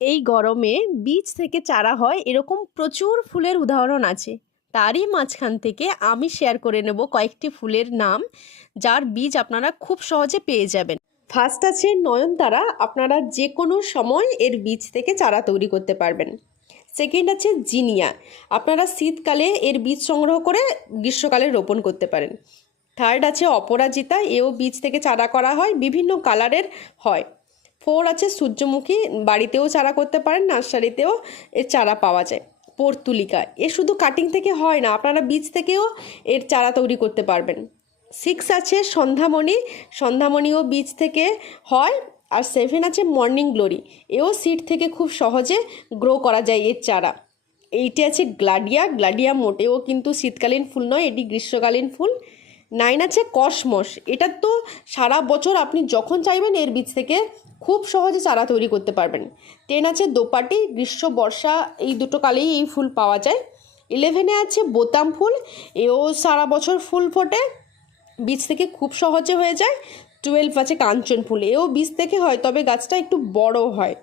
এই গরমে বীজ থেকে চারা হয় এরকম প্রচুর ফুলের উদাহরণ আছে। তারই মাঝখান থেকে আমি শেয়ার করে নেব কয়েকটি ফুলের নাম, যার বীজ আপনারা খুব সহজে পেয়ে যাবেন। ফার্স্ট আছে নয়নতারা, আপনারা যে কোনো সময় এর বীজ থেকে চারা তৈরি করতে পারবেন। সেকেন্ড আছে জিনিয়া, আপনারা শীতকালে এর বীজ সংগ্রহ করে গ্রীষ্মকালে রোপণ করতে পারেন। থার্ড আছে অপরাজিতা, এও বীজ থেকে চারা করা হয়, বিভিন্ন কালারের হয়। ফোর আছে সূর্যমুখী, বাড়িতেও চারা করতে পারেন, নার্সারিতেও এর চারা পাওয়া যায়। পর্তুলিকা, এ শুধু কাটিং থেকে হয় না, আপনারা বীজ থেকেও এর চারা তৈরি করতে পারবেন। সিক্স আছে সন্ধ্যামণি, সন্ধ্যামণিও বীজ থেকে হয়। আর সেভেন আছে মর্নিং গ্লোরি, এও সিড থেকে খুব সহজে গ্রো করা যায় এর চারা। এইটে আছে গ্লাডিয়া, গ্লাডিয়া মোটেও কিন্তু শীতকালীন ফুল নয়, এটি গ্রীষ্মকালীন ফুল। নাইন আছে কসমস, এটা তো সারা বছর আপনি যখন চাইবেন এর বীজ থেকে খুব সহজে চারা তৈরি করতে পারবেন। 10 আছে দোপাটি, গ্রীষ্ম বর্ষা এই দুটো কালেই এই ফুল পাওয়া যায়। 11 আছে বোতাম ফুল, এও সারা বছর ফুল ফোটে, বীজ থেকে খুব সহজে হয়ে যায়। 12 আছে কাঞ্চন ফুল, এও বীজ থেকে হয়, তবে গাছটা একটু বড় হয়।